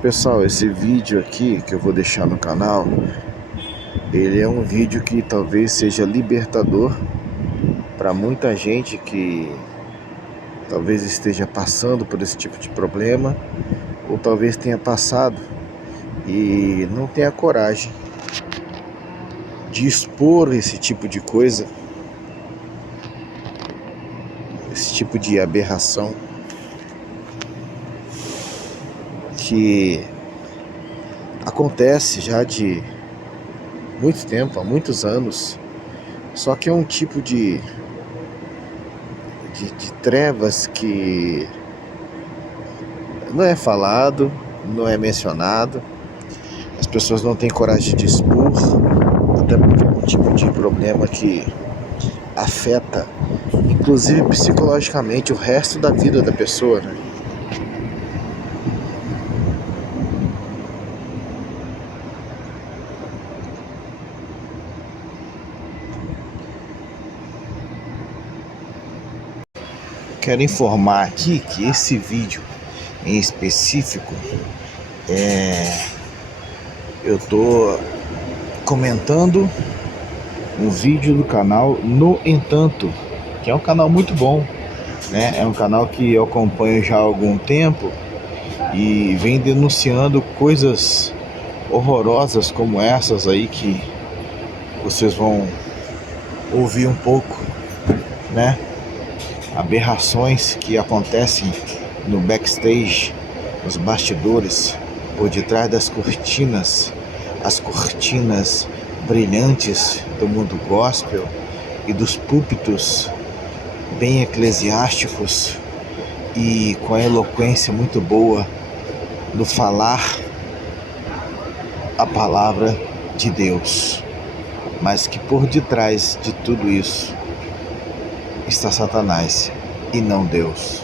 Pessoal, esse vídeo aqui que eu vou deixar no canal, ele é um vídeo que talvez seja libertador para muita gente que talvez esteja passando por esse tipo de problema, ou talvez tenha passado e não tenha coragem de expor esse tipo de coisa, esse tipo de aberração que acontece já de muito tempo, há muitos anos. Só que é um tipo de trevas que não é falado, não é mencionado. As pessoas não têm coragem de expor, até porque é um tipo de problema que afeta, inclusive psicologicamente, o resto da vida da pessoa, né? Quero informar aqui que esse vídeo em específico, eu tô comentando um vídeo do canal No Entanto, que é um canal muito bom, né? É um canal que eu acompanho já há algum tempo e vem denunciando coisas horrorosas como essas aí que vocês vão ouvir um pouco, né? Aberrações que acontecem no backstage, nos bastidores, por detrás das cortinas, as cortinas brilhantes do mundo gospel e dos púlpitos bem eclesiásticos e com a eloquência muito boa no falar a palavra de Deus, mas que por detrás de tudo isso está Satanás e não Deus.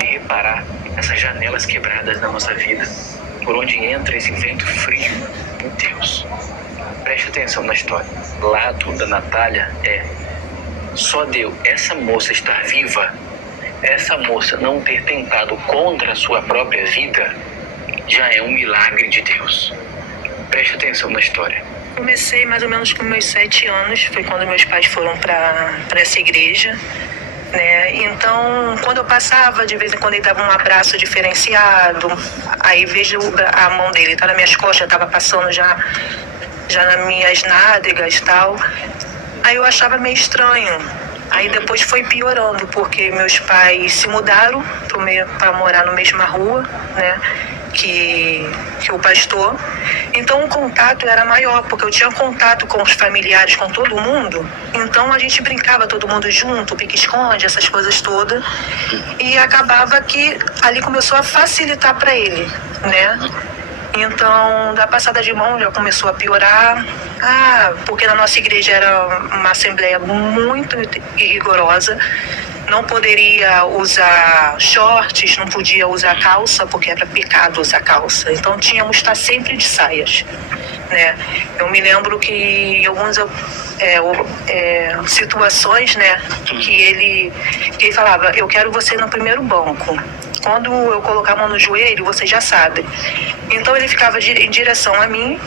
Reparar essas janelas quebradas na nossa vida, por onde entra esse vento frio. Meu Deus, preste atenção na história. Lado da Natália só deu essa moça estar viva, essa moça não ter tentado contra a sua própria vida, já é um milagre de Deus. Preste atenção na história. Comecei mais ou menos com meus 7 anos, foi quando meus pais foram para essa igreja, né? Então, quando eu passava, de vez em quando ele dava um abraço diferenciado, aí vejo a mão dele tá nas minhas costas, já estava passando já nas minhas nádegas e tal. Aí eu achava meio estranho. Aí depois foi piorando, porque meus pais se mudaram para morar na mesma rua, né, que o pastor. Então o contato era maior, porque eu tinha contato com os familiares, com todo mundo. Então a gente brincava todo mundo junto, pique-esconde, essas coisas todas. E acabava que ali começou a facilitar para ele, né? Então, da passada de mão já começou a piorar. Porque na nossa igreja era uma assembleia muito rigorosa. Não poderia usar shorts, não podia usar calça, porque era pecado usar calça. Então, tínhamos que estar sempre de saias, né? Eu me lembro que em algumas situações, né, que ele falava, eu quero você no primeiro banco. Quando eu colocar a mão no joelho, você já sabe. Então ele ficava em direção a mim,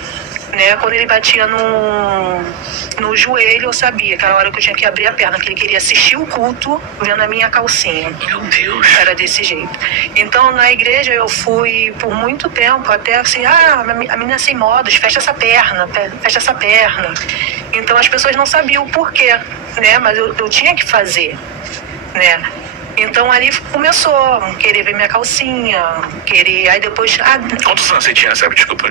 né? Quando ele batia no joelho, eu sabia que era a hora que eu tinha que abrir a perna, que ele queria assistir o culto vendo a minha calcinha. Meu Deus! Era desse jeito. Então na igreja eu fui por muito tempo, até assim, a menina sem modos, fecha essa perna. Então as pessoas não sabiam o porquê, né? Mas eu tinha que fazer, né? Então ali começou a querer ver minha calcinha, querer. Aí depois. Quantos anos você tinha nessa época? Desculpa,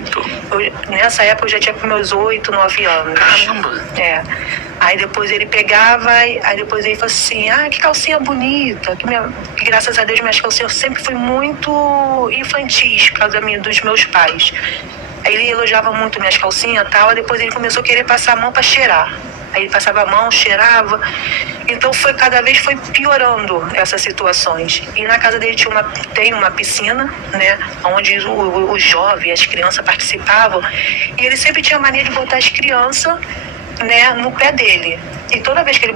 Nessa época eu já tinha com meus 8, 9 anos. Caramba! É. Aí depois ele pegava, aí depois ele falou assim, que calcinha bonita. Que graças a Deus minhas calcinhas sempre fui muito infantis por causa dos meus pais. Aí ele elogiava muito minhas calcinhas e tal, aí depois ele começou a querer passar a mão para cheirar. Aí ele passava a mão, cheirava. Então cada vez foi piorando essas situações. E na casa dele tem uma piscina, né? Onde os jovens, as crianças participavam. E ele sempre tinha mania de botar as crianças, né, no pé dele. E toda vez que ele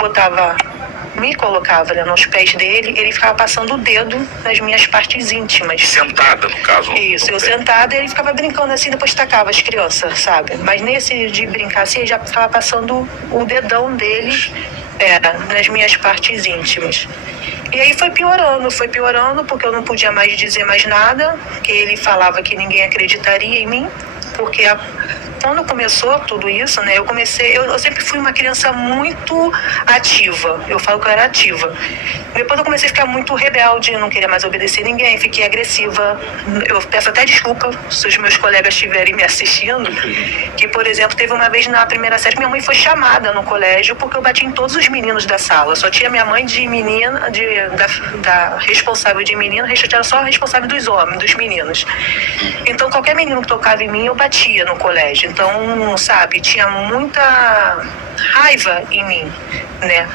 me colocava, né, nos pés dele, ele ficava passando o dedo nas minhas partes íntimas. Sentada, no caso. Isso, eu sentada e ele ficava brincando assim, depois tacava as crianças, sabe? Mas nesse de brincar assim, ele já ficava passando o dedão dele nas minhas partes íntimas. E aí foi piorando, porque eu não podia mais dizer mais nada, que ele falava que ninguém acreditaria em mim, porque quando começou tudo isso, né, eu sempre fui uma criança muito ativa. Eu falo que eu era ativa. Depois eu comecei a ficar muito rebelde, não queria mais obedecer ninguém, fiquei agressiva. Eu peço até desculpa se os meus colegas estiverem me assistindo, que, por exemplo, teve uma vez na primeira série, minha mãe foi chamada no colégio porque eu bati em todos os meninos da sala. Só tinha minha mãe de menina, da responsável de menina, era só a responsável dos homens, dos meninos. Então, qualquer menino que tocava em mim, eu batia no colégio. Então, sabe, tinha muita raiva em mim, né?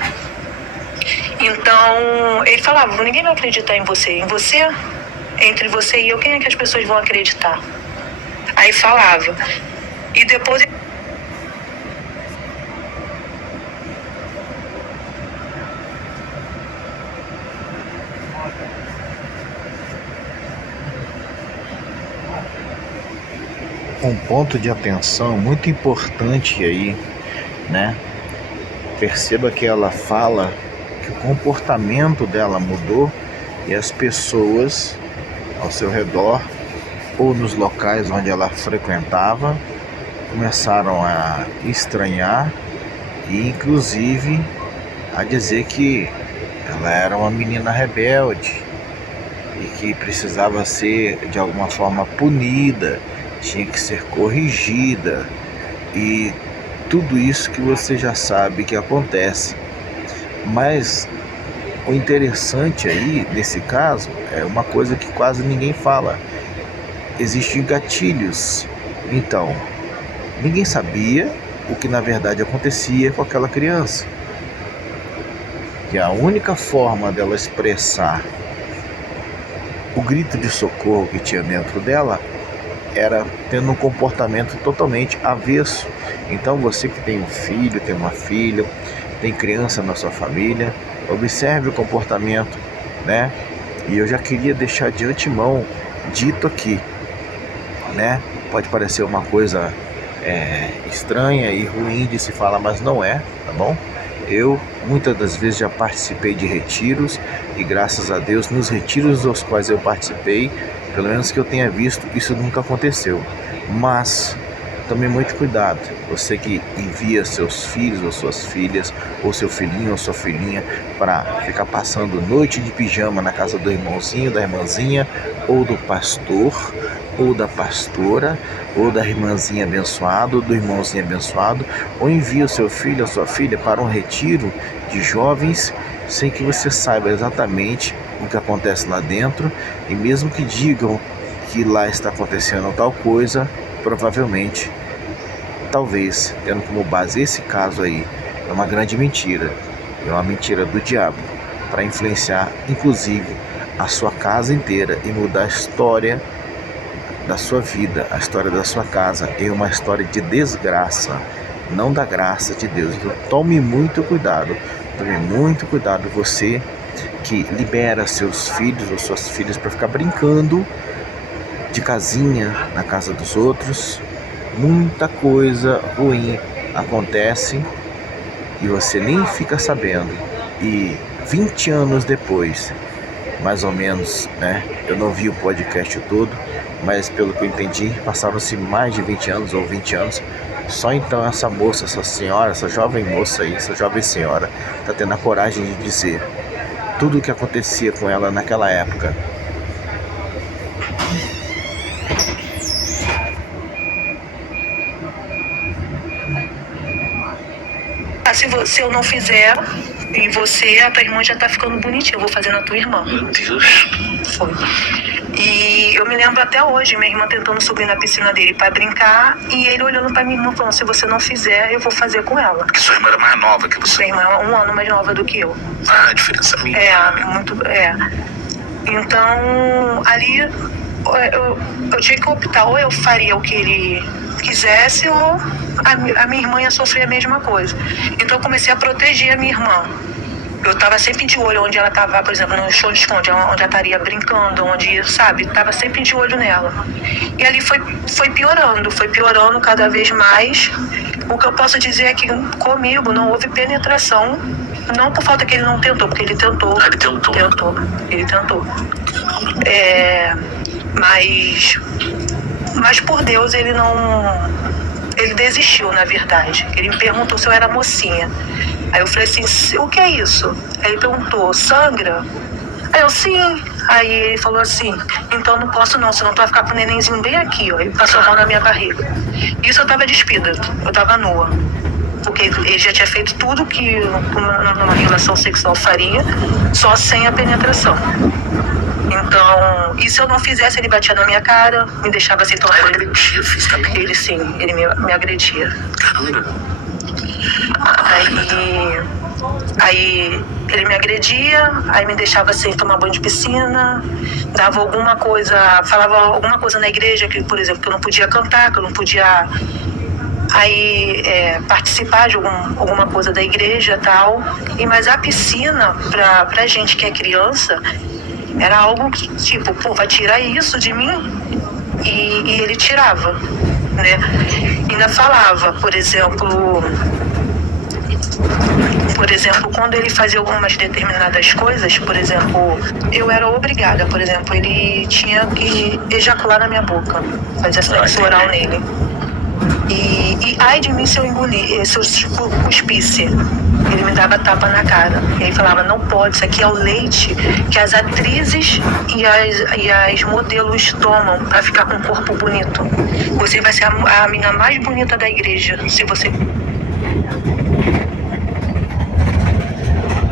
Então, ele falava, ninguém vai acreditar em você. Em você, entre você e eu, quem é que as pessoas vão acreditar? Aí falava. E depois... Um ponto de atenção muito importante aí, né? Perceba que ela fala que o comportamento dela mudou e as pessoas ao seu redor ou nos locais onde ela frequentava começaram a estranhar e inclusive a dizer que ela era uma menina rebelde e que precisava ser de alguma forma punida, tinha que ser corrigida e tudo isso que você já sabe que acontece. Mas o interessante aí, nesse caso, é uma coisa que quase ninguém fala. Existem gatilhos. Então, ninguém sabia o que na verdade acontecia com aquela criança. Que a única forma dela expressar o grito de socorro que tinha dentro dela era tendo um comportamento totalmente avesso. Então você que tem um filho, tem uma filha, tem criança na sua família, observe o comportamento, né? E eu já queria deixar de antemão dito aqui, né? Pode parecer uma coisa estranha e ruim de se falar, mas não é, tá bom? Eu muitas das vezes já participei de retiros e graças a Deus nos retiros aos quais eu participei, pelo menos que eu tenha visto, isso nunca aconteceu. Mas tome muito cuidado, você que envia seus filhos ou suas filhas, ou seu filhinho ou sua filhinha para ficar passando noite de pijama na casa do irmãozinho, da irmãzinha, ou do pastor, ou da pastora, ou da irmãzinha abençoada, ou do irmãozinho abençoado, ou envia o seu filho ou sua filha para um retiro de jovens sem que você saiba exatamente o que acontece lá dentro, e mesmo que digam que lá está acontecendo tal coisa, provavelmente, talvez, tendo como base esse caso aí, é uma grande mentira, é uma mentira do diabo, para influenciar inclusive a sua casa inteira e mudar a história da sua vida, a história da sua casa, é uma história de desgraça, não da graça de Deus. Então tome muito cuidado você que libera seus filhos ou suas filhas para ficar brincando de casinha na casa dos outros. Muita coisa ruim acontece e você nem fica sabendo. E 20 anos depois, mais ou menos, né? Eu não vi o podcast todo, mas pelo que eu entendi, passaram-se mais de 20 anos ou 20 anos. Só então essa moça, essa senhora, essa jovem moça aí, essa jovem senhora, está tendo a coragem de dizer tudo o que acontecia com ela naquela época. Se eu não fizer, e você, a tua irmã já tá ficando bonitinha, eu vou fazer na tua irmã. Meu Deus. Foi. E eu me lembro até hoje, minha irmã tentando subir na piscina dele pra brincar, e ele olhando pra minha irmã falando, se você não fizer, eu vou fazer com ela. Porque sua irmã era mais nova que você. Minha irmã é 1 ano mais nova do que eu. Ah, a diferença mínima. Muito. Então, ali eu tinha que optar, ou eu faria o que ele quisesse, ou a minha irmã ia sofrer a mesma coisa. Então eu comecei a proteger a minha irmã. Eu estava sempre de olho onde ela estava, por exemplo, no show de esconde, onde ela estaria brincando, onde, sabe, estava sempre de olho nela. E ali foi piorando cada vez mais. O que eu posso dizer é que comigo não houve penetração, não por falta que ele não tentou, porque ele tentou. Ele tentou. Ele tentou. Mas por Deus ele não... Ele desistiu, na verdade. Ele me perguntou se eu era mocinha. Aí eu falei assim, o que é isso? Aí ele perguntou, sangra? Aí eu, sim. Aí ele falou assim, então não posso não, senão tu vai ficar com o nenenzinho bem aqui, ó. Ele passou a mão na minha barriga. Isso eu tava despida, eu tava nua. Porque ele já tinha feito tudo que numa relação sexual faria, só sem a penetração. Então, e se eu não fizesse, ele batia na minha cara, me deixava sem tomar. Ele agredia fisicamente? Ele sim, ele me agredia. Caramba. Aí ele me agredia, aí me deixava sem tomar banho de piscina, dava alguma coisa, falava alguma coisa na igreja, que, por exemplo, que eu não podia cantar, que eu não podia participar de alguma coisa da igreja e tal. Mas a piscina, pra gente que é criança, era algo que, tipo, pô, vai tirar isso de mim? E ele tirava, né? Ainda falava, por exemplo, quando ele fazia algumas determinadas coisas, por exemplo, eu era obrigada, por exemplo, ele tinha que ejacular na minha boca, fazer sexo oral nele. E ai de mim se eu engolir, se eu cuspisse. Ele me dava tapa na cara. E aí falava, não pode, isso aqui é o leite que as atrizes e as modelos tomam pra ficar com um corpo bonito. Você vai ser a menina mais bonita da igreja, se você...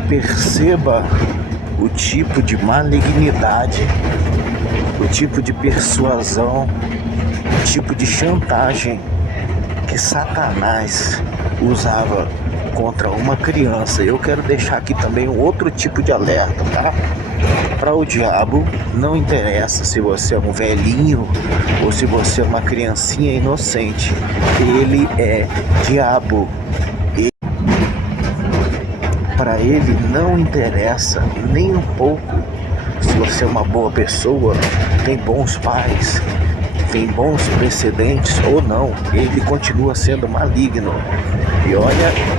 Perceba o tipo de malignidade, o tipo de persuasão, o tipo de chantagem que Satanás usava contra uma criança. Eu quero deixar aqui também um outro tipo de alerta, tá? Para o diabo não interessa se você é um velhinho ou se você é uma criancinha inocente. Ele é diabo. Para ele não interessa nem um pouco se você é uma boa pessoa, tem bons pais, tem bons precedentes ou não. Ele continua sendo maligno. E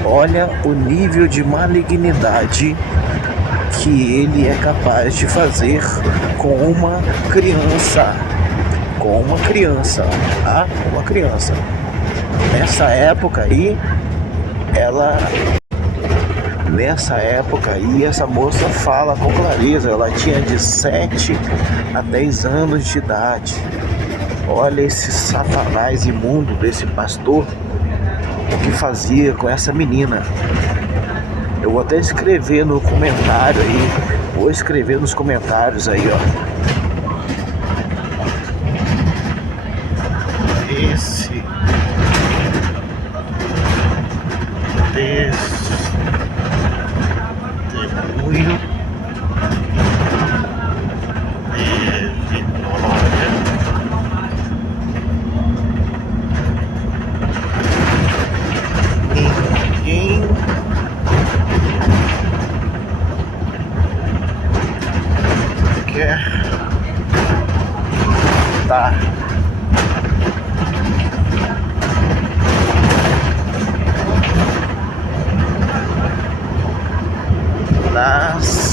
olha o nível de malignidade que ele é capaz de fazer com uma criança. Tá? Uma criança. Nessa época aí, essa moça fala com clareza, ela tinha de 7 a 10 anos de idade. Olha esse Satanás imundo desse pastor, o que fazia com essa menina. Eu vou até escrever no comentário aí, vou escrever nos comentários aí, ó. Esse testemunho de vitória ninguém quer dar. Nas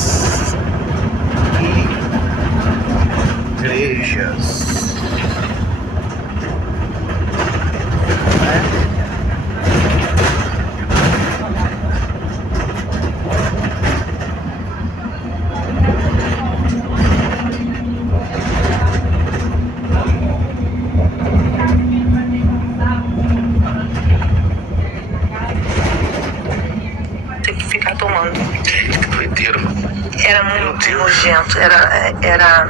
muito nojento. Era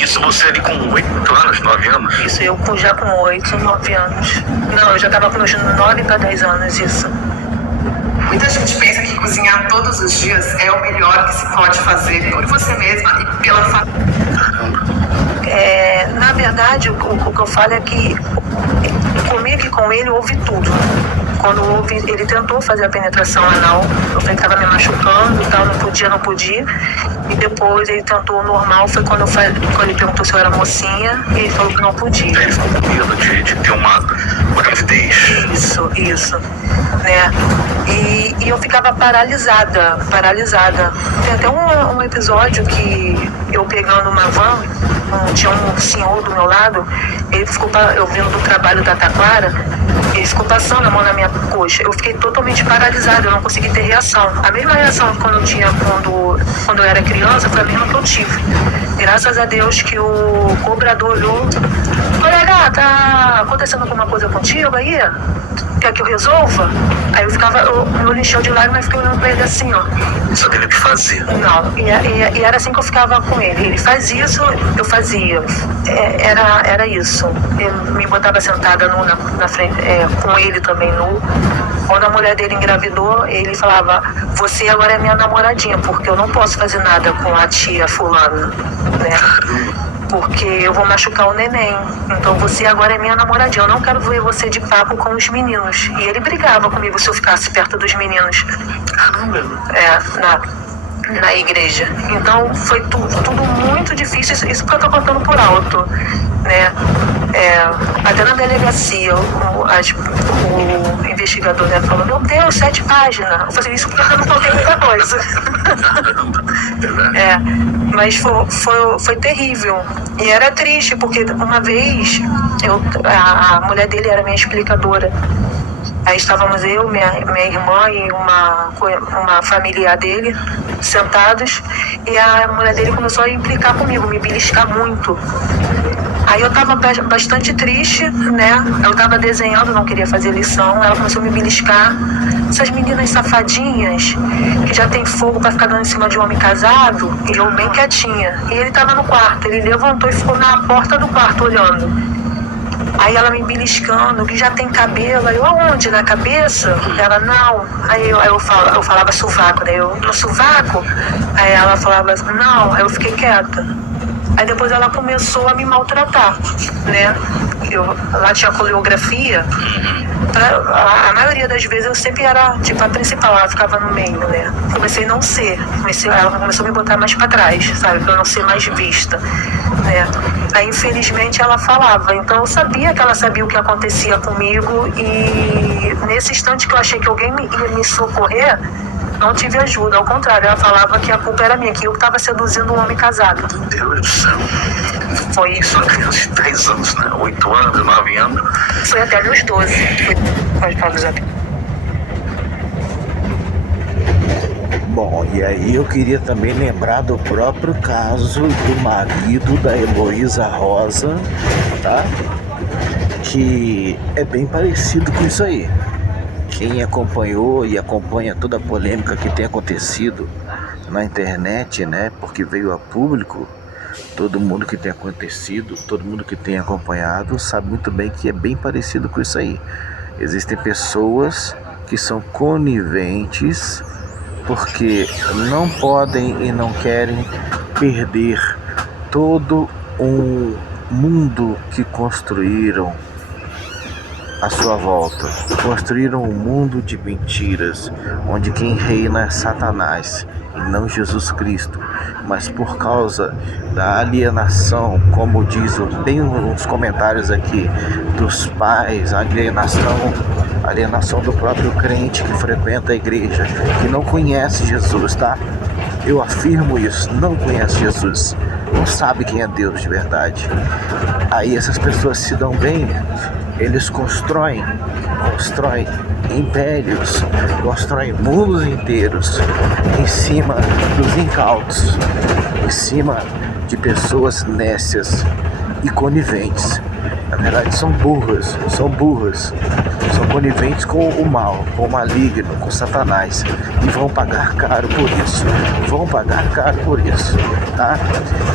Isso você ali com 8 anos, 9 anos? isso, eu já com 8, 9 anos. Não, eu já tava com uns 9 para 10 anos, isso. Muita gente pensa que cozinhar todos os dias é o melhor que se pode fazer por você mesma e pela família. Na verdade, o que eu falo é que comigo e com ele houve tudo. Quando ele tentou fazer a penetração anal, eu falei que estava me machucando e tal, não podia. E depois ele tentou normal, foi quando ele perguntou se eu era mocinha, e ele falou que não podia. Ele ficou com medo de ter uma gravidez. Isso, né? E eu ficava paralisada. Tem até um episódio que eu pegando uma van, tinha um senhor do meu lado, ele ficou, eu vindo do trabalho da Taquara, ele ficou passando a mão na minha coxa. Eu fiquei totalmente paralisada, eu não consegui ter reação. A mesma reação que eu tinha quando eu era criança foi a mesma que eu tive. Graças a Deus que o cobrador olhou. Olha, gata, tá acontecendo alguma coisa contigo aí? Quer que eu resolva? Aí eu encheu de lágrimas e fiquei olhando pra ele assim, ó. Não sabia o que fazer. Não, e era assim que eu ficava com ele. Ele faz isso, eu fazia. Era isso. Ele me botava sentada na frente, com ele também nu. Quando a mulher dele engravidou, ele falava: você agora é minha namoradinha, porque eu não posso fazer nada com a tia fulana, né? Porque eu vou machucar o neném. Então você agora é minha namoradinha. Eu não quero ver você de papo com os meninos. E ele brigava comigo se eu ficasse perto dos meninos. Caramba. Na igreja. Então foi tudo muito difícil. Isso que eu tô contando por alto, né? Até na delegacia, o investigador, né, falou: meu Deus, 7 páginas. Eu falei: isso porque eu não contei muita coisa. Mas foi terrível. E era triste, porque uma vez a mulher dele era minha explicadora. Aí estávamos eu, minha irmã e uma familiar dele sentados, e a mulher dele começou a implicar comigo, me beliscar muito. Aí eu estava bastante triste, né? Eu estava desenhando, não queria fazer lição. Ela começou a me beliscar. Essas meninas safadinhas que já tem fogo para ficar dando em cima de um homem casado. E eu bem quietinha. E ele estava no quarto. Ele levantou e ficou na porta do quarto olhando. Aí ela me beliscando, que já tem cabelo. Aí eu: aonde? Na cabeça? Ela: não. Aí eu falava sovaco, né? Eu: no sovaco? Aí ela falava: não. Aí eu fiquei quieta. Aí depois ela começou a me maltratar, né? Lá tinha coreografia. A maioria das vezes eu sempre era tipo a principal, ela ficava no meio, né? Comecei a não ser. Ela começou a me botar mais pra trás, sabe? Pra eu não ser mais vista, né? Aí infelizmente ela falava. Então eu sabia que ela sabia o que acontecia comigo, e nesse instante que eu achei que alguém ia me socorrer, não tive ajuda. Ao contrário, ela falava que a culpa era minha, que eu estava seduzindo um homem casado. Meu Deus do céu. Foi isso, uma criança de 10 anos, né? 8 anos, 9 anos. Foi até meus 12. Pode falar, Zé. Bom, e aí eu queria também lembrar do próprio caso do marido da Heloísa Rosa, tá? Que é bem parecido com isso aí. Quem acompanhou e acompanha toda a polêmica que tem acontecido na internet, né? Porque veio a público, todo mundo que tem acontecido, todo mundo que tem acompanhado sabe muito bem que é bem parecido com isso aí. Existem pessoas que são coniventes porque não podem e não querem perder todo um mundo que construíram à sua volta. Construíram um mundo de mentiras, onde quem reina é Satanás e não Jesus Cristo. Mas por causa da alienação, como diz, tem uns comentários aqui dos pais, alienação do próprio crente que frequenta a igreja, que não conhece Jesus, tá? Eu afirmo isso, não conhece Jesus, não sabe quem é Deus de verdade. Aí essas pessoas se dão bem, eles constroem impérios, constroem mundos inteiros em cima dos incautos, em cima de pessoas nécias e coniventes. Na verdade são burras, são coniventes com o mal, com o maligno, com Satanás, e vão pagar caro por isso, tá?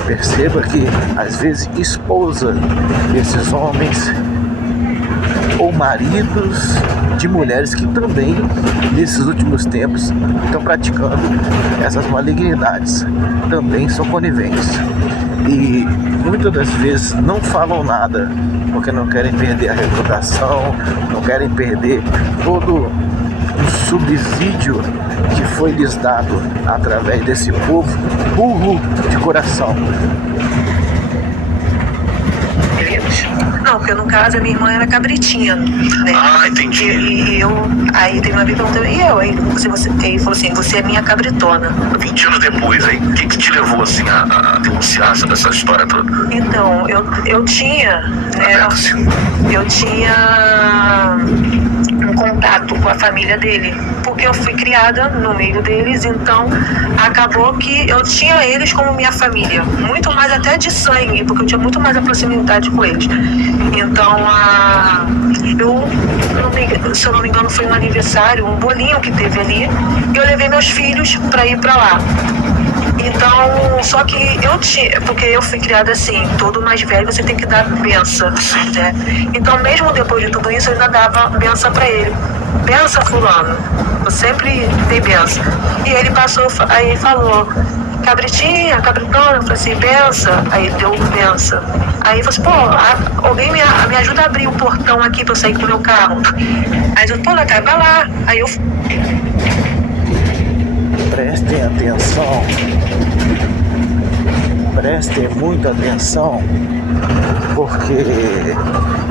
Perceba que às vezes esposa desses homens ou maridos de mulheres que também nesses últimos tempos estão praticando essas malignidades, também são coniventes e muitas das vezes não falam nada porque não querem perder a reputação, não querem perder todo o subsídio que foi lhes dado através desse povo burro de coração. Não, porque no caso a minha irmã era cabritinha, né? Ah, entendi. E eu, aí teve uma vez que eu perguntei, aí ele falou assim, você é minha cabritona. 20 anos depois, aí, o que te levou, assim, a denunciar essa história toda? Então, eu tinha, né, eu tinha um contato com a família dele, porque eu fui criada no meio deles, então acabou que eu tinha eles como minha família, muito mais até de sangue, porque eu tinha muito mais a proximidade com eles. Então, se eu não me engano, foi um aniversário, um bolinho que teve ali, e eu levei meus filhos para ir para lá. Então, só que porque eu fui criada assim, todo mais velho você tem que dar benção, né? Então, mesmo depois de tudo isso, eu ainda dava benção para ele. Benção, fulano, eu sempre dei benção. E ele passou, aí falou, cabritinha, cabritona, eu falei assim, benção. Aí ele deu benção. Aí ele falou assim, pô, alguém me ajuda a abrir o portão aqui pra eu sair com o meu carro. Aí eu, pô, Natália, vai lá. Aí eu... Prestem atenção, prestem muita atenção, porque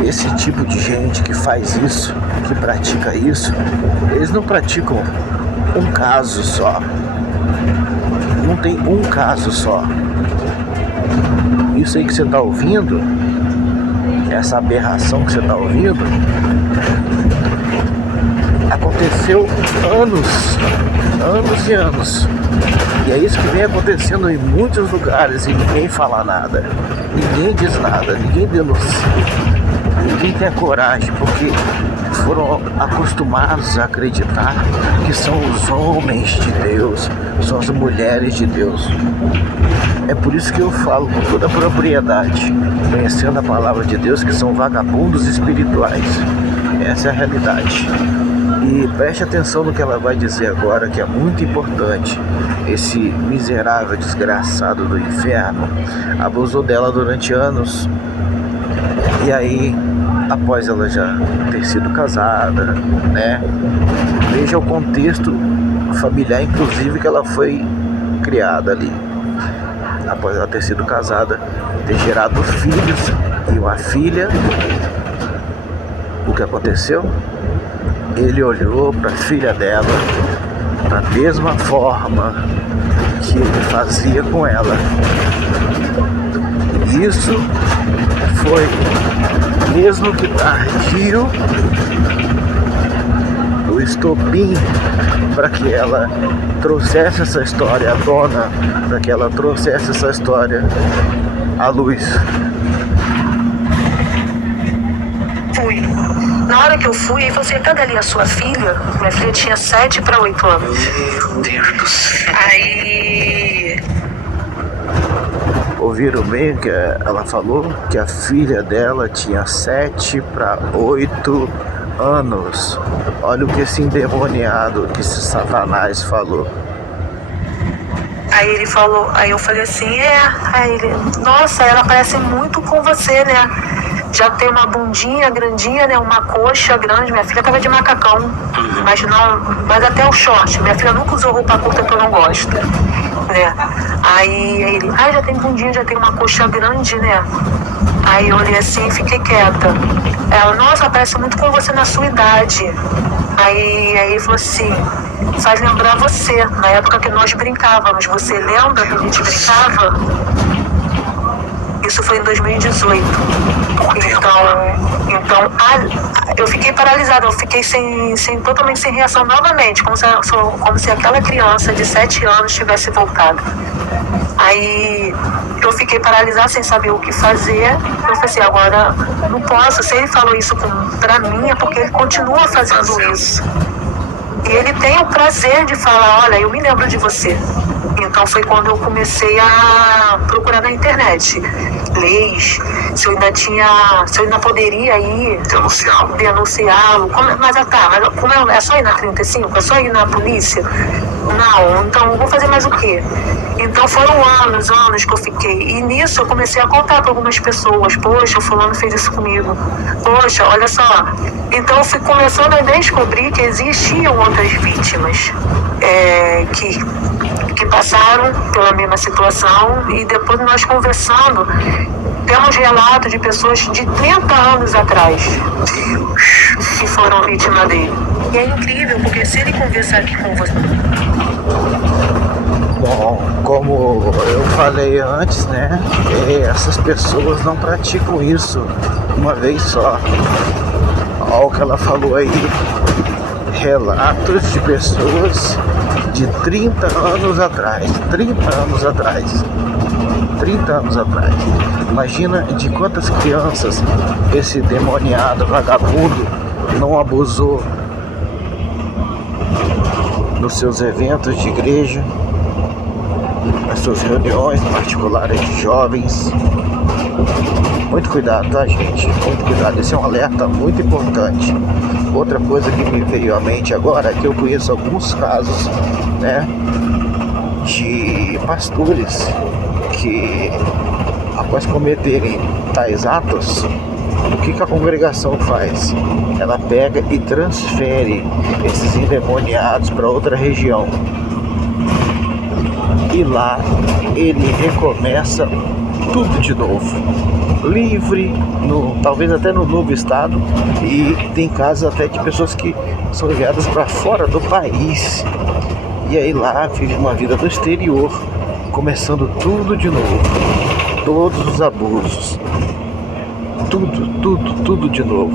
esse tipo de gente que faz isso, que pratica isso, eles não praticam um caso só, não tem um caso só. Isso aí que você está ouvindo, essa aberração que você está ouvindo, aconteceu anos e anos. E é isso que vem acontecendo em muitos lugares e ninguém fala nada. Ninguém diz nada, ninguém denuncia. Ninguém tem a coragem, porque foram acostumados a acreditar que são os homens de Deus, são as mulheres de Deus. É por isso que eu falo com toda a propriedade, conhecendo a palavra de Deus, que são vagabundos espirituais. Essa é a realidade. E preste atenção no que ela vai dizer agora, que é muito importante. Esse miserável desgraçado do inferno abusou dela durante anos. E aí, após ela já ter sido casada, né? Veja o contexto familiar, inclusive, que ela foi criada ali. Após ela ter sido casada, ter gerado filhos e uma filha, o que aconteceu? Ele olhou para a filha dela da mesma forma que ele fazia com ela. Isso foi, mesmo que tardio, o estopim para que ela trouxesse essa história à tona, para que ela trouxesse essa história à luz. Fui. Na hora que eu fui, ele falou assim, cadê ali a sua filha? Minha filha tinha 7 para 8 anos. Meu Deus do céu. Aí... Ouviram bem que ela falou? Que a filha dela tinha 7 para 8 anos. Olha o que esse endemoniado, que esse Satanás falou. Aí ele falou, aí eu falei assim, aí ele, nossa, ela parece muito com você, né? Já tem uma bundinha grandinha, né? Uma coxa grande. Minha filha tava de macacão, mas até o short. Minha filha nunca usou roupa curta que eu não gosto, né? Aí ele, já tem bundinha, já tem uma coxa grande, né? Aí eu olhei assim e fiquei quieta. Ela, nossa, parece muito com você na sua idade. Aí ele falou assim, faz lembrar você, na época que nós brincávamos. Você lembra que a gente brincava? Isso foi em 2018. Então eu fiquei paralisada, eu fiquei totalmente sem reação novamente, como se aquela criança de 7 anos tivesse voltado. Aí Eu fiquei paralisada sem saber o que fazer. Eu falei assim, agora não posso. Se ele falou isso pra mim, é porque ele continua fazendo isso. E ele tem o prazer de falar, olha, eu me lembro de você. Então foi quando eu comecei a procurar na internet leis, se eu ainda poderia ir denunciá-lo. Mas como é só ir na 35? É só ir na polícia? Não, então eu vou fazer mais o quê? Então foram anos que eu fiquei. E nisso eu comecei a contar para algumas pessoas. Poxa, o fulano fez isso comigo. Poxa, olha só. Então eu fui começando a descobrir que existiam outras vítimas que passaram pela mesma situação, e depois nós conversando, temos relatos de pessoas de 30 anos atrás que foram vítimas dele. E é incrível, porque se ele conversar aqui com você... Bom, como eu falei antes, né, essas pessoas não praticam isso uma vez só. Olha o que ela falou aí, relatos de pessoas de 30 anos atrás. Imagina de quantas crianças esse demoniado vagabundo não abusou nos seus eventos de igreja, nas suas reuniões particulares de jovens. Muito cuidado, tá, gente? Muito cuidado. Esse é um alerta muito importante. Outra coisa que me veio à mente agora é que eu conheço alguns casos, né, de pastores que, após cometerem tais atos, o que a congregação faz? Ela pega e transfere esses endemoniados para outra região. E lá ele recomeça tudo de novo, livre, talvez até no novo estado, e tem casos até de pessoas que são enviadas para fora do país, e aí lá vive uma vida do exterior, começando tudo de novo, todos os abusos, tudo de novo.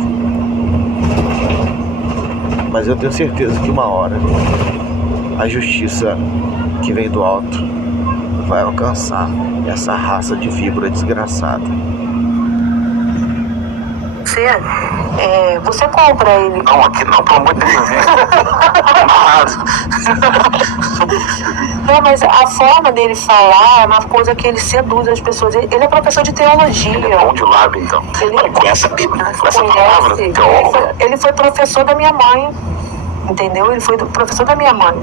Mas eu tenho certeza que uma hora a justiça que vem do alto vai alcançar essa raça de víbora desgraçada. Você compra ele? Não, aqui não, pelo amor de Deus. Não, mas a forma dele falar é uma coisa que ele seduz as pessoas. Ele é professor de teologia. Ele é bom de lábio, então. Ele conhece a Bíblia, conhece a palavra. Ele foi professor da minha mãe, entendeu? Ele foi professor da minha mãe.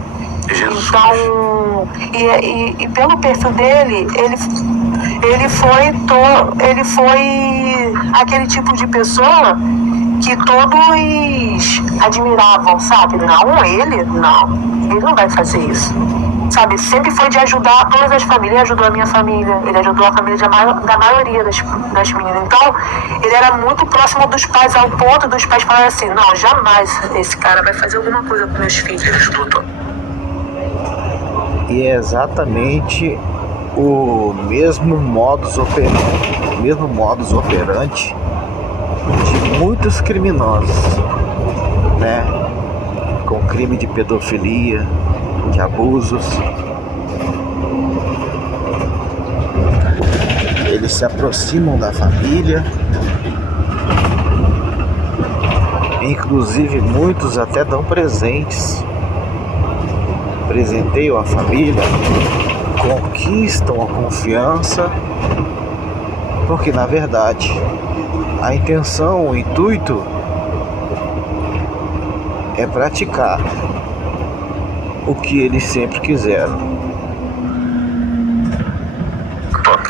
Jesus. Então, e pelo perfil dele, ele foi aquele tipo de pessoa que todos admiravam, sabe? Ele não vai fazer isso, sabe? Sempre foi de ajudar todas as famílias. Ele ajudou a minha família, ele ajudou a família da maioria das meninas. Então, ele era muito próximo dos pais, ao ponto dos pais falarem assim, não, jamais esse cara vai fazer alguma coisa com meus filhos. Ele ajudou todo. E é exatamente o mesmo modus operandi de muitos criminosos, né? Com crime de pedofilia, de abusos. Eles se aproximam da família, inclusive muitos até dão presentes. Presenteiam a família, conquistam a confiança, porque na verdade a intenção, o intuito é praticar o que eles sempre quiseram.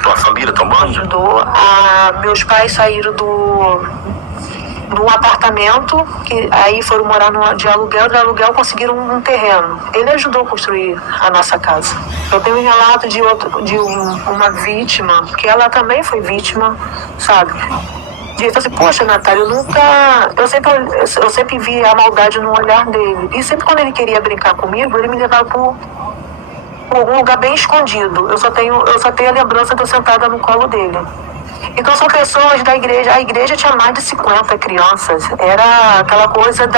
Tua família tomou? Ajudou. Meus pais saíram num apartamento, que aí foram morar de aluguel conseguiram um terreno. Ele ajudou a construir a nossa casa. Eu tenho um relato de uma vítima, que ela também foi vítima, sabe? E eu falei assim, poxa, Natália, eu sempre vi a maldade no olhar dele. E sempre quando ele queria brincar comigo, ele me levava por um lugar bem escondido. Eu só tenho a lembrança de eu sentada no colo dele. Então são pessoas da igreja. A igreja tinha mais de 50 crianças. Era aquela coisa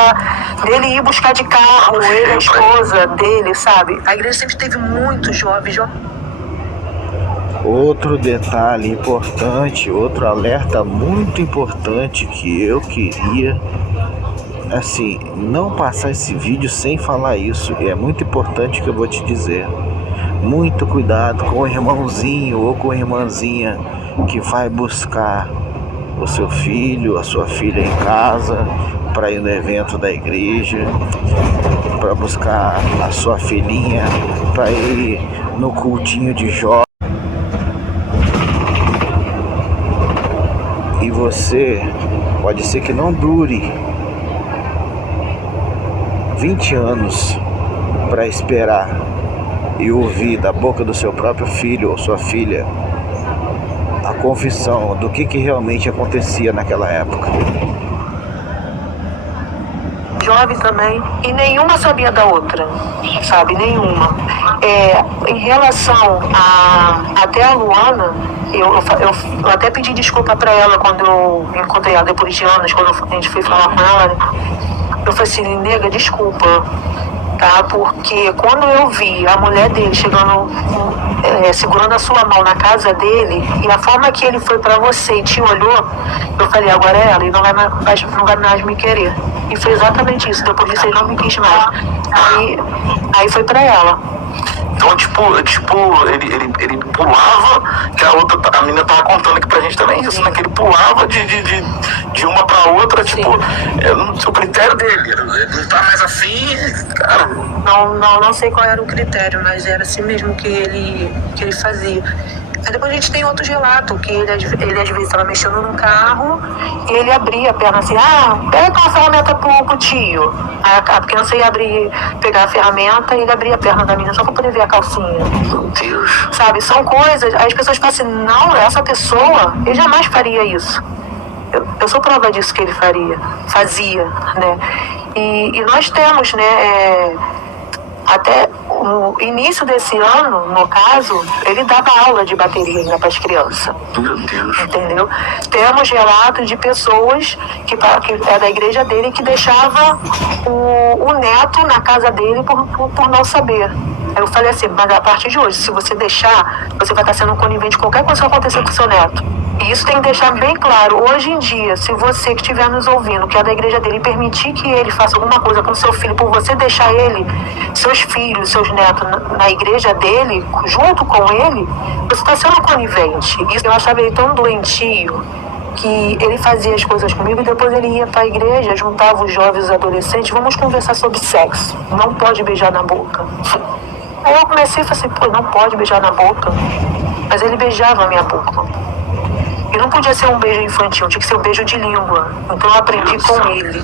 dele ir buscar de carro, ele, a esposa dele, sabe? A igreja sempre teve muitos jovens. Outro detalhe importante, outro alerta muito importante que eu queria, assim, não passar esse vídeo sem falar isso. E é muito importante que eu vou te dizer. Muito cuidado com o irmãozinho ou com a irmãzinha que vai buscar o seu filho, a sua filha em casa, para ir no evento da igreja, para buscar a sua filhinha, para ir no cultinho de jovens. E você pode ser que não dure 20 anos para esperar e ouvir da boca do seu próprio filho ou sua filha a confissão do que realmente acontecia naquela época. Jovem também, e nenhuma sabia da outra, sabe? Nenhuma. Em relação até a Luana, eu até pedi desculpa para ela quando eu encontrei ela depois de anos, quando a gente foi falar com ela. Eu falei assim, nega, desculpa, tá? Porque quando eu vi a mulher dele chegando, segurando a sua mão na casa dele, e a forma que ele foi pra você e te olhou, eu falei, agora é ela, e não vai mais me querer. E foi exatamente isso, depois disso ele não me quis mais. Aí foi pra ela. Então, ele pulava, que a menina tava contando aqui pra gente também isso, né? Que ele pulava de uma pra outra, o critério dele, ele não tá mais afim, cara. Não sei qual era o critério, mas era assim mesmo que ele fazia. Aí depois a gente tem outros relatos, que ele às vezes estava mexendo no carro e ele abria a perna assim, pega uma ferramenta pro tio. Aí a criança ia pegar a ferramenta e ele abria a perna da menina só pra poder ver a calcinha. Meu Deus. Sabe, são coisas, aí as pessoas falam assim, não, essa pessoa, ele jamais faria isso. Eu sou prova disso que ele fazia, né? E nós temos, né, até o início desse ano, no caso, ele dava aula de bateria ainda para as crianças. Meu Deus. Entendeu? Temos relatos de pessoas que é da igreja dele que deixava o neto na casa dele por não saber. Aí eu falei assim, mas a partir de hoje, se você deixar, você vai estar sendo conivente com qualquer coisa que acontecer com o seu neto. E isso tem que deixar bem claro. Hoje em dia, se você que estiver nos ouvindo, que é da igreja dele, permitir que ele faça alguma coisa com seu filho, por você deixar ele, seus filhos, seus netos na igreja dele, junto com ele, você está sendo conivente. Isso eu achava ele tão doentio, que ele fazia as coisas comigo e depois ele ia para a igreja, juntava os jovens e os adolescentes, vamos conversar sobre sexo. Não pode beijar na boca. Aí eu comecei a falar assim, não pode beijar na boca. Mas ele beijava a minha boca. E não podia ser um beijo infantil, tinha que ser um beijo de língua. Então eu aprendi com ele,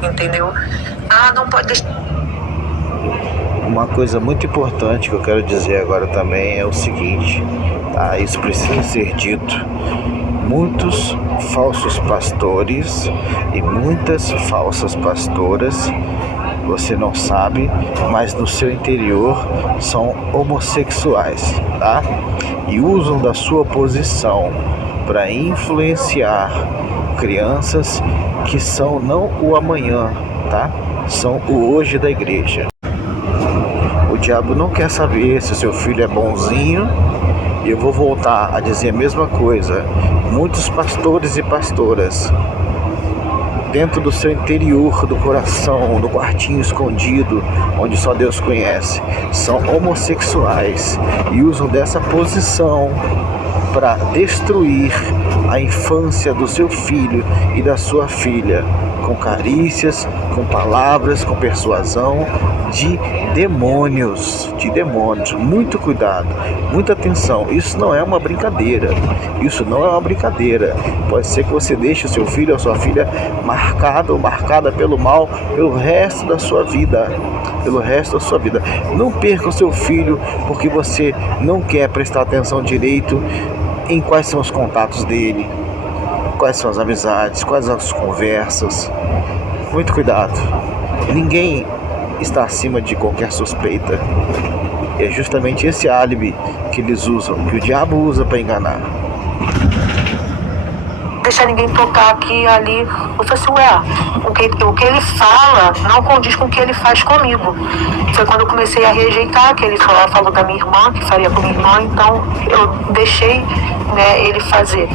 entendeu? Não pode deixar. Uma coisa muito importante que eu quero dizer agora também é o seguinte, tá? Isso precisa ser dito. Muitos falsos pastores e muitas falsas pastoras, você não sabe, mas no seu interior são homossexuais, tá? E usam da sua posição para influenciar crianças que são não o amanhã, tá? São o hoje da igreja. O diabo não quer saber se o seu filho é bonzinho. E eu vou voltar a dizer a mesma coisa. Muitos pastores e pastoras, dentro do seu interior, do coração, no quartinho escondido, onde só Deus conhece, são homossexuais e usam dessa posição para destruir a infância do seu filho e da sua filha, com carícias, com palavras, com persuasão de demônios, Muito cuidado, muita atenção, isso não é uma brincadeira, pode ser que você deixe o seu filho ou a sua filha marcado ou marcada pelo mal pelo resto da sua vida, Não perca o seu filho porque você não quer prestar atenção direito em quais são os contatos dele, quais são as amizades, quais as conversas. Muito cuidado. Ninguém está acima de qualquer suspeita. É justamente esse álibi que eles usam, que o diabo usa para enganar. deixar ninguém tocar aqui, ali. Eu falei assim, ué, o que ele fala não condiz com o que ele faz comigo. Foi quando eu comecei a rejeitar, que ele falou da minha irmã, que faria com minha irmã, então eu deixei, né, ele fazer.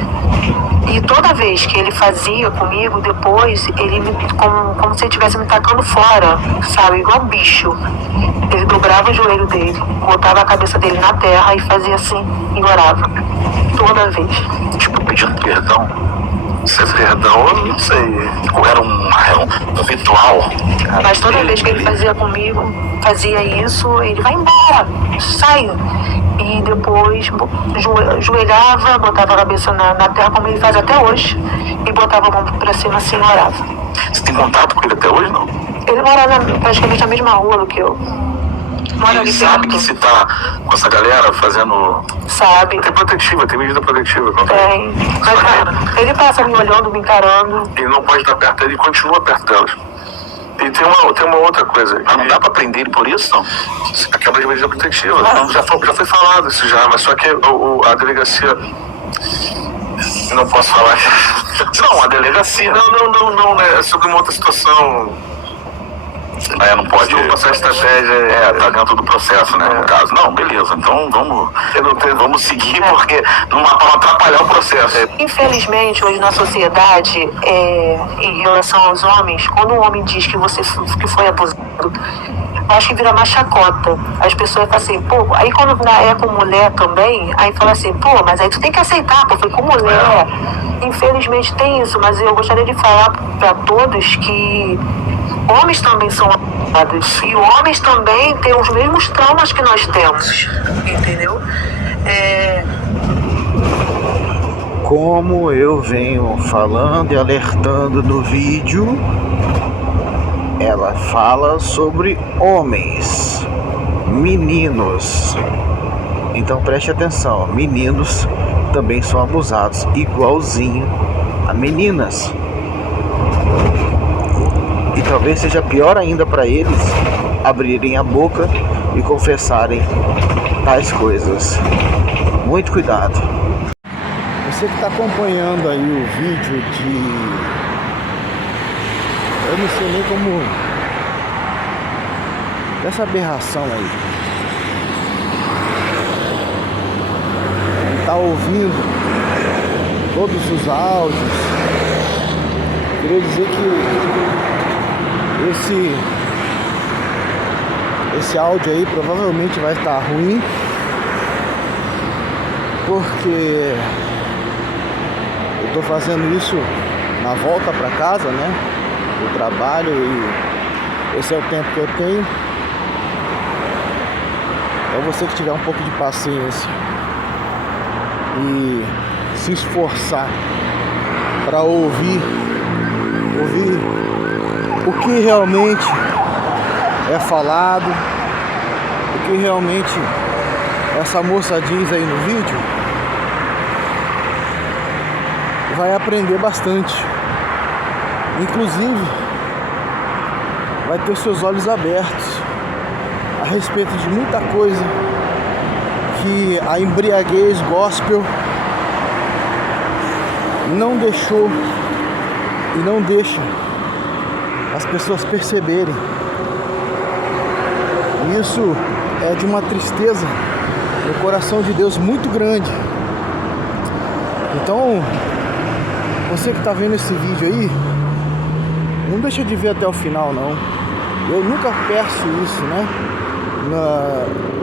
E toda vez que ele fazia comigo, depois, ele como se ele estivesse me tacando fora, sabe? Igual um bicho. Ele dobrava o joelho dele, botava a cabeça dele na terra e fazia assim, e orava. Toda vez. Tipo, pedindo perdão. Se é perdão, eu não sei. Era um ritual. Mas toda vez que ele fazia comigo, fazia isso, ele vai embora, sai. E depois joelhava, botava a cabeça na terra, como ele faz até hoje, e botava a mão pra cima assim e orava. Você tem contato com ele até hoje, não? Ele mora praticamente na mesma rua do que eu. Mora Ele ali sabe perto. que você tá com essa galera fazendo... Sabe. Tem protetiva, tem medida protetiva contra Tem. Mas ele passa me olhando, me encarando. ele não pode estar perto dele, ele continua perto delas. E tem uma outra coisa. Não dá pra prender ele por isso, não? A quebra de medida protetiva. Então, já foi falado isso já, mas só que a delegacia... Não posso falar. Não, a delegacia. Não, né? É sobre uma outra situação. Não pode passar estratégia, tá dentro do processo, né? No caso. Não, beleza. Então vamos seguir, porque não dá pra atrapalhar o processo. Infelizmente, hoje na sociedade, em relação aos homens, quando um homem diz que que foi abusado, eu acho que vira uma chacota. As pessoas falam assim, pô, aí quando é com mulher também, aí fala assim, pô, mas aí tu tem que aceitar, pô, foi com mulher. Infelizmente tem isso, mas eu gostaria de falar para todos que homens também são abusados e homens também têm os mesmos traumas que nós temos, entendeu? Como eu venho falando e alertando no vídeo, ela fala sobre homens, meninos. Então preste atenção, meninos também são abusados, igualzinho a meninas. E talvez seja pior ainda para eles abrirem a boca e confessarem tais coisas. Muito cuidado. Você que está acompanhando aí o vídeo eu não sei nem como... dessa aberração aí. Tá ouvindo todos os áudios. Queria dizer que esse áudio aí provavelmente vai estar ruim, porque eu tô fazendo isso na volta para casa, né, do trabalho, e esse é o tempo que eu tenho. Então você que tiver um pouco de paciência e se esforçar para ouvir o que realmente é falado, o que realmente essa moça diz aí no vídeo, vai aprender bastante. Inclusive, vai ter seus olhos abertos a respeito de muita coisa que a embriaguez gospel não deixou e não deixa as pessoas perceberem. E isso é de uma tristeza no coração de Deus muito grande. Então, você que está vendo esse vídeo aí, não deixa de ver até o final, não. Eu nunca peço isso, né,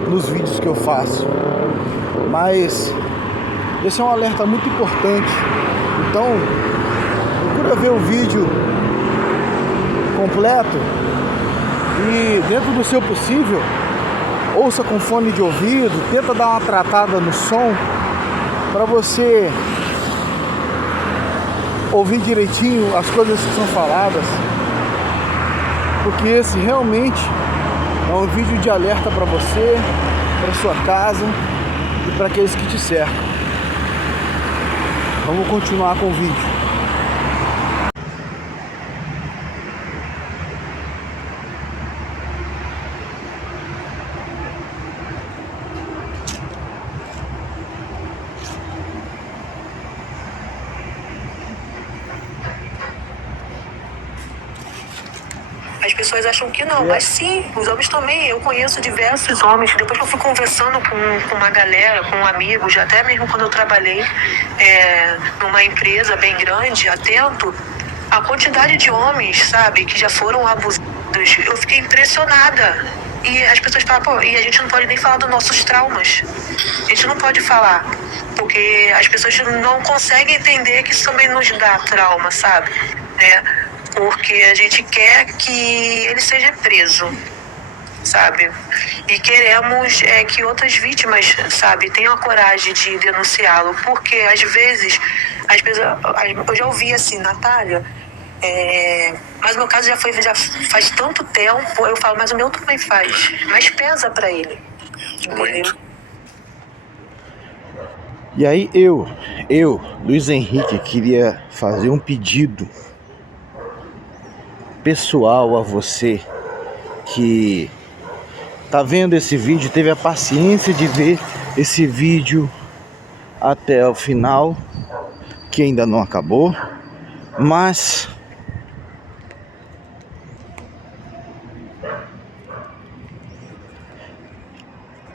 nos vídeos que eu faço, mas esse é um alerta muito importante. Então, procura ver o vídeo completo e, dentro do seu possível, ouça com fone de ouvido, tenta dar uma tratada no som para você ouvir direitinho as coisas que são faladas, porque esse realmente é um vídeo de alerta para você, para sua casa e para aqueles que te cercam. Vamos continuar com o vídeo. As pessoas acham que não, mas sim, os homens também. Eu conheço diversos homens. Depois que eu fui conversando com uma galera, com amigos, até mesmo quando eu trabalhei numa empresa bem grande, atento, a quantidade de homens, sabe, que já foram abusados, eu fiquei impressionada. E as pessoas falam, pô, e a gente não pode nem falar dos nossos traumas. A gente não pode falar, porque as pessoas não conseguem entender que isso também nos dá trauma, sabe? Porque a gente quer que ele seja preso, sabe? E queremos que outras vítimas, sabe, tenham a coragem de denunciá-lo, porque às vezes, eu já ouvi assim, Natália, mas o meu caso já faz tanto tempo, eu falo, mas o meu também faz, mas pesa pra ele. Muito. E aí eu, Luiz Henrique, queria fazer um pedido pessoal a você que tá vendo esse vídeo, teve a paciência de ver esse vídeo até o final, que ainda não acabou, mas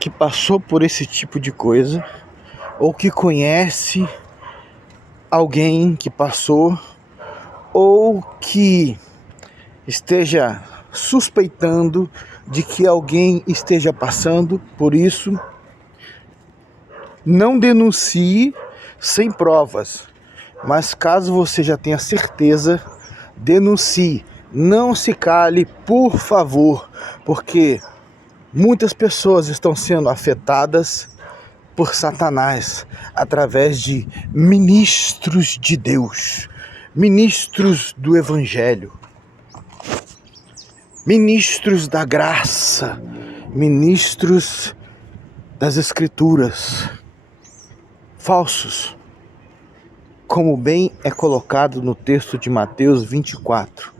que passou por esse tipo de coisa, ou que conhece alguém que passou, ou que esteja suspeitando de que alguém esteja passando por isso, não denuncie sem provas, mas caso você já tenha certeza, denuncie, não se cale, por favor, porque muitas pessoas estão sendo afetadas por Satanás através de ministros de Deus, ministros do Evangelho, ministros da graça, ministros das Escrituras, falsos, como bem é colocado no texto de Mateus 24.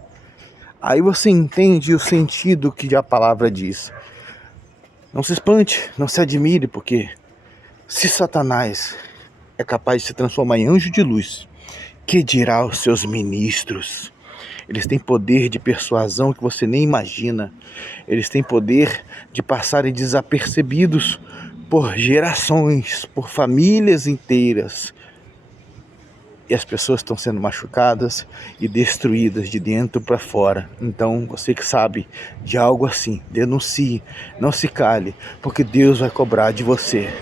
Aí você entende o sentido que a palavra diz. Não se espante, não se admire, porque se Satanás é capaz de se transformar em anjo de luz, que dirá aos seus ministros? Eles têm poder de persuasão que você nem imagina. Eles têm poder de passarem desapercebidos por gerações, por famílias inteiras. E as pessoas estão sendo machucadas e destruídas de dentro para fora. Então, você que sabe de algo assim, denuncie, não se cale, porque Deus vai cobrar de você.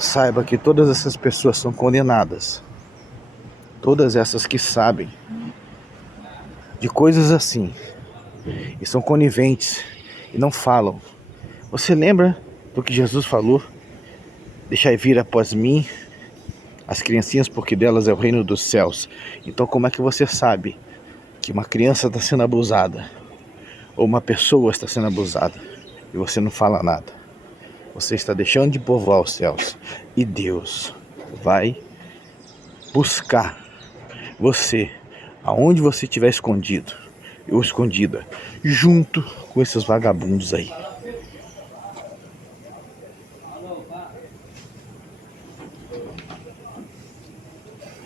Saiba que todas essas pessoas são condenadas. Todas essas que sabem de coisas assim e são coniventes e não falam. Você lembra do que Jesus falou? Deixai vir após mim as criancinhas, porque delas é o reino dos céus. Então como é que você sabe que uma criança está sendo abusada ou uma pessoa está sendo abusada e você não fala nada? Você está deixando de povoar os céus, e Deus vai buscar você aonde você estiver escondido ou escondida, junto com esses vagabundos aí.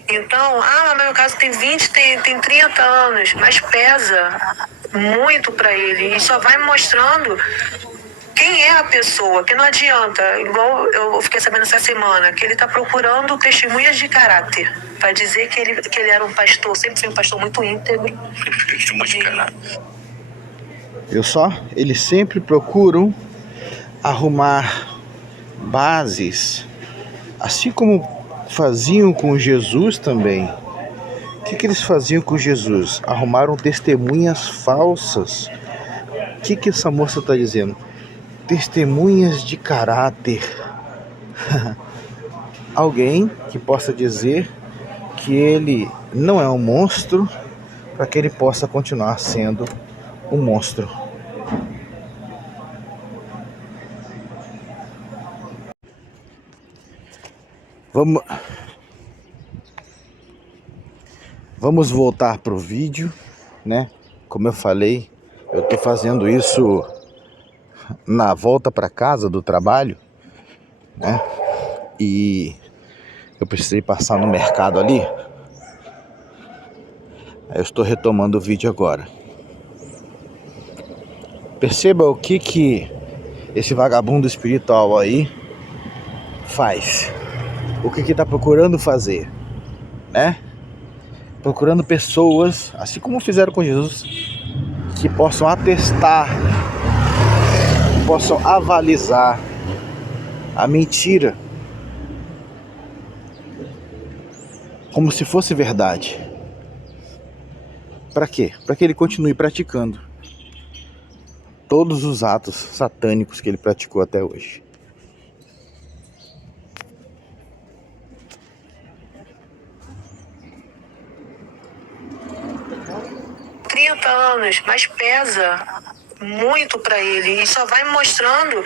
Então, no meu caso tem 20, tem 30 anos, mas pesa muito pra ele. E só vai mostrando quem é a pessoa, que não adianta, igual eu fiquei sabendo essa semana, que ele tá procurando testemunhas de caráter, pra dizer que ele era um pastor, sempre foi um pastor muito íntegro. Testemunha de caráter. Eles sempre procuram arrumar bases, assim como faziam com Jesus também. O que eles faziam com Jesus? Arrumaram testemunhas falsas. O que essa moça está dizendo? Testemunhas de caráter. Alguém que possa dizer que ele não é um monstro, para que ele possa continuar sendo um monstro. Vamos voltar pro vídeo, né? Como eu falei, eu tô fazendo isso na volta para casa do trabalho, né? E eu precisei passar no mercado ali. Aí eu estou retomando o vídeo agora. Perceba o que esse vagabundo espiritual aí faz. O que tá procurando fazer, né? Procurando pessoas, assim como fizeram com Jesus, que possam atestar, que possam avalizar a mentira como se fosse verdade. Para quê? Para que ele continue praticando todos os atos satânicos que ele praticou até hoje. Anos, mas pesa muito para ele e só vai mostrando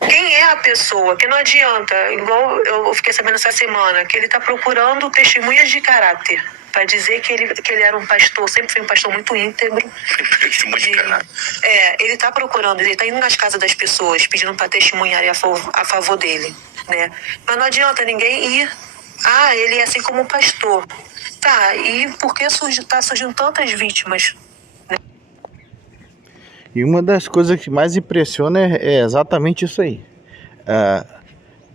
quem é a pessoa, que não adianta, igual eu fiquei sabendo essa semana, que ele tá procurando testemunhas de caráter para dizer que ele era um pastor, sempre foi um pastor muito íntegro. Ele tá procurando, ele tá indo nas casas das pessoas pedindo para testemunharem a favor dele, né? Mas não adianta ninguém ir, ele é assim como um pastor. Tá, e por que tá surgindo tantas vítimas? E uma das coisas que mais impressiona é exatamente isso aí.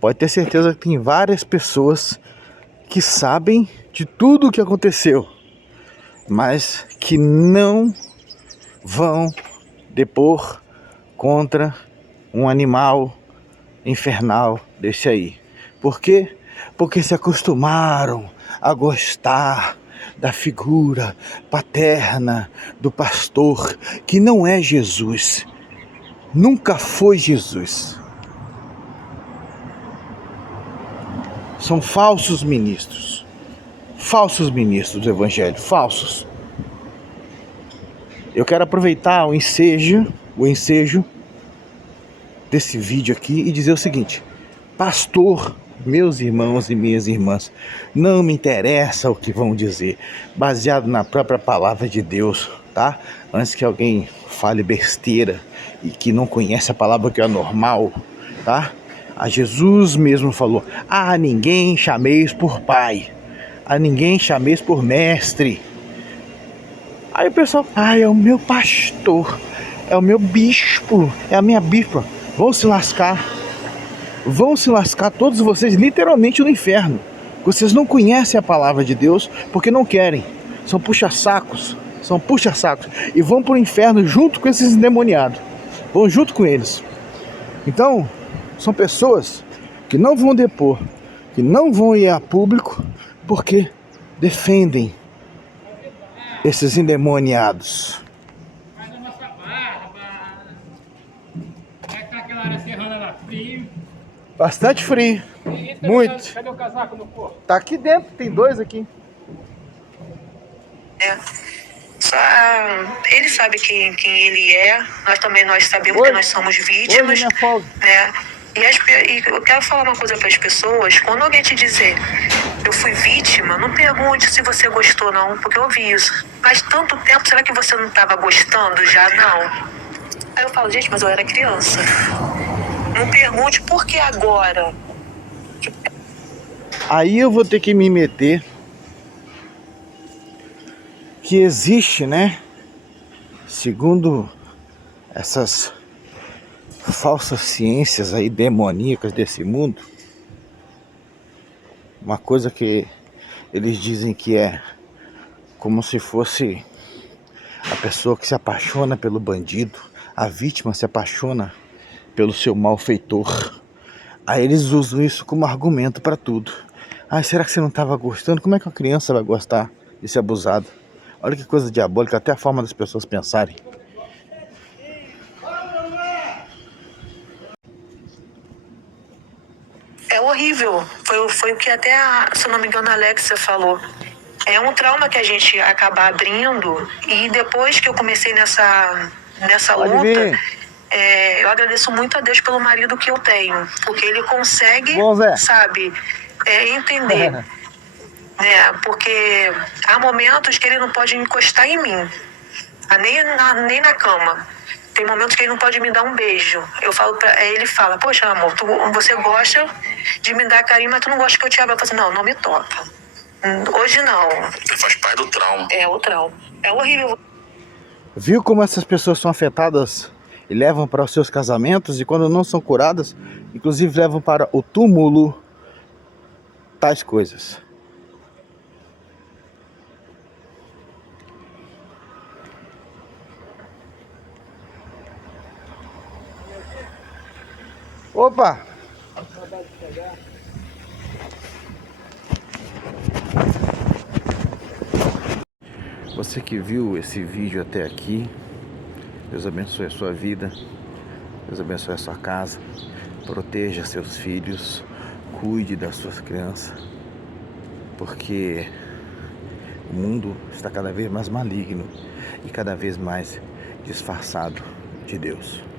Pode ter certeza que tem várias pessoas que sabem de tudo o que aconteceu, mas que não vão depor contra um animal infernal desse aí. Por quê? Porque se acostumaram a gostar da figura paterna do pastor, que não é Jesus, nunca foi Jesus. São falsos ministros do evangelho, falsos. Eu quero aproveitar o ensejo desse vídeo aqui e dizer o seguinte: pastor, meus irmãos e minhas irmãs, não me interessa o que vão dizer, baseado na própria palavra de Deus, tá? Antes que alguém fale besteira e que não conhece a palavra, que é normal, tá? A Jesus mesmo falou: a ninguém chameis por pai, a ninguém chameis por mestre. Aí o pessoal: é o meu pastor, é o meu bispo, é a minha bispa. Vão se lascar todos vocês literalmente no inferno. Vocês não conhecem a palavra de Deus porque não querem. São puxa-sacos e vão para o inferno junto com esses endemoniados. Vão junto com eles. Então, são pessoas que não vão depor, que não vão ir a público porque defendem esses endemoniados. Bastante frio. Muito. Cadê o casaco no corpo? Tá aqui dentro, tem 2 aqui. Ele sabe quem ele é, nós sabemos que nós somos vítimas. Né? E eu quero falar uma coisa para as pessoas: quando alguém te dizer eu fui vítima, não pergunte se você gostou não, porque eu ouvi isso. Faz tanto tempo, será que você não estava gostando já? Não. Aí eu falo: gente, mas eu era criança. Não pergunte por que agora. Aí eu vou ter que me meter que existe, né, segundo essas falsas ciências aí demoníacas desse mundo, uma coisa que eles dizem que é como se fosse a pessoa que se apaixona pelo bandido, a vítima se apaixona pelo seu malfeitor. Aí eles usam isso como argumento para tudo. Será que você não estava gostando? Como é que uma criança vai gostar de ser abusada? Olha que coisa diabólica, até a forma das pessoas pensarem. É horrível. Foi o que até, se eu não me engano, a Alexia falou. É um trauma que a gente acaba abrindo. E depois que eu comecei nessa luta, eu agradeço muito a Deus pelo marido que eu tenho. Porque ele consegue, entender. Porque há momentos que ele não pode encostar em mim. Nem na cama. Tem momentos que ele não pode me dar um beijo. Eu falo ele fala: poxa, amor, você gosta de me dar carinho, mas tu não gosta que eu te abra. Eu falo assim: não me toca. Hoje não. Faz parte do trauma. É o trauma. É horrível. Viu como essas pessoas são afetadas e levam para os seus casamentos, e quando não são curadas, inclusive levam para o túmulo tais coisas. Opa! Você que viu esse vídeo até aqui, Deus abençoe a sua vida, Deus abençoe a sua casa, proteja seus filhos, cuide das suas crianças, porque o mundo está cada vez mais maligno e cada vez mais disfarçado de Deus.